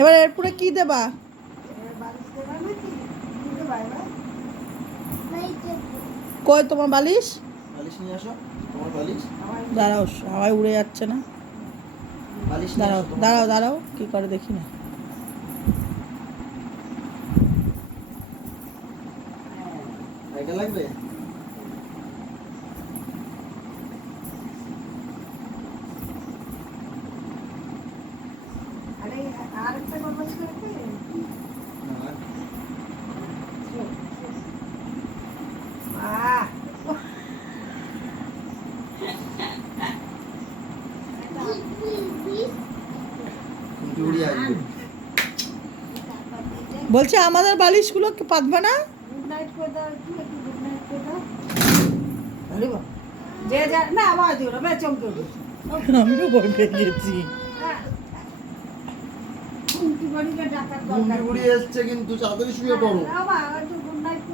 এবার এরপরে কি দেবা? কই তোমার বালিশ? বালিশ নিয়ে আসো তোমার বালিশ। দাঁড়াও হাওয়ায় উড়ে যাচ্ছে না। বালিশ দাঁড়াও দাঁড়াও দাঁড়াও কি করে দেখি না। লাগবে আরে আর একটা বদমাইশ করেছে না, আহ কিন্তু উড়িয়ে আসবে বলছে আমাদের বালিশগুলো কি পাতবে না? যে যা না আওয়াজ দিও না বে চমকে উঠেছে আমিও ভয় গেছি। ঘুমটি উড়িয়ে এসছে কিন্তু চাদরে শুয়ে পড়ো।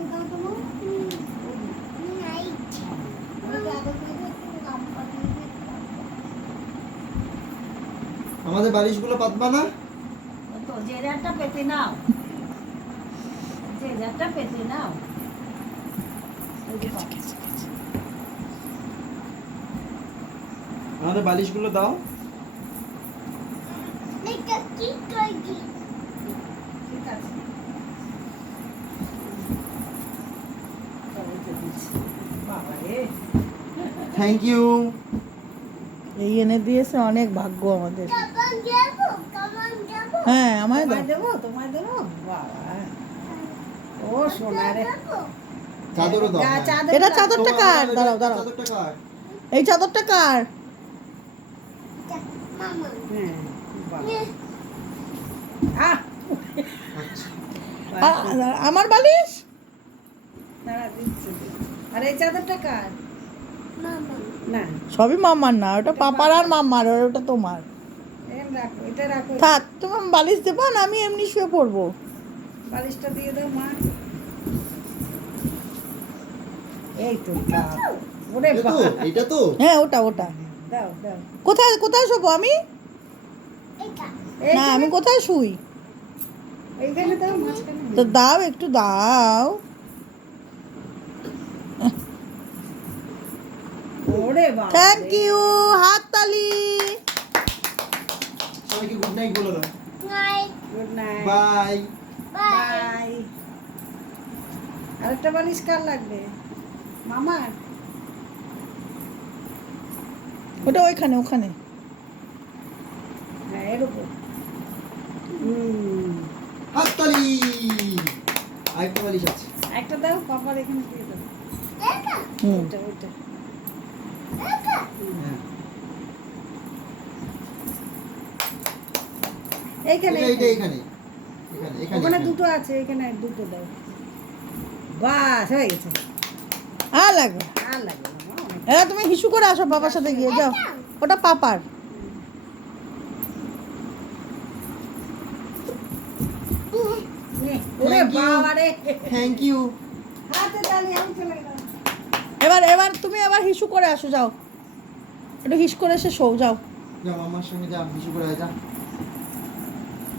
দাও তোমার আমাদের বালিশগুলো পাতবা না? তো পেতে নাও। নাও। আমাদের বালিশগুলো দাও। দিচ্ছি। থ্যাংক ইউ এই এনে দিয়েছে অনেক ভাগ্য আমাদের। হ্যাঁ আমায় দেবো তোমায় দেবো? ও সোনা রে। হ্যাঁ। চাদর এটা চাদরটা কার? দাঁড়াও দাঁড়াও। এই চাদরটা কার? হ্যাঁ, আমার বালিশ। আর এই চাদরটা কার? না। সবই মামার না ওটা পাপার আর মামার আর ওটা তোমার। এটা রাখো। থাক তোমার বালিশ দেবা না আমি এমনি শুয়ে পড়ব। বালিশটা দিয়ে দাও মা। এই তো ওরে এটা তো। হ্যাঁ ওটা ওটা। দাও দাও। কোথায় কোথায় শোবো আমি? না আমি কোথায় শুই? দাও তো দাও একটু দাও। থ্যাংক ইউ হাততালি। সবাইকে গুড নাইট বলে দাও। গুড নাইট বাই বাই আরেকটা বালিশ কার লাগবে? মামার? ওটা ওইখানে ওখানে। হ্যাঁ এর হাততালি! আরেকটা বালিশ আছে। একটা দাও পাপার এখানে দিয়ে দাও। ওইটা ওইটা। এইখানে এটা- এটা এইখানে। এখানে এখানে এখানে ওখানে দুটো আছে এখানে দুটো দাও। বাস হয়ে গেছে। আর লাগবে। আর লাগবে তুমি হিসু করে আসো বাবার সাথে গিয়ে যাও। ওটা পাপার। থ্যাংক ইউ এবার এবার তুমি আবার হিসু করে আসো যাও। একটু হিস করে এসে শো যাও। যাও আমার সঙ্গে যা বিশু করে যাও যা।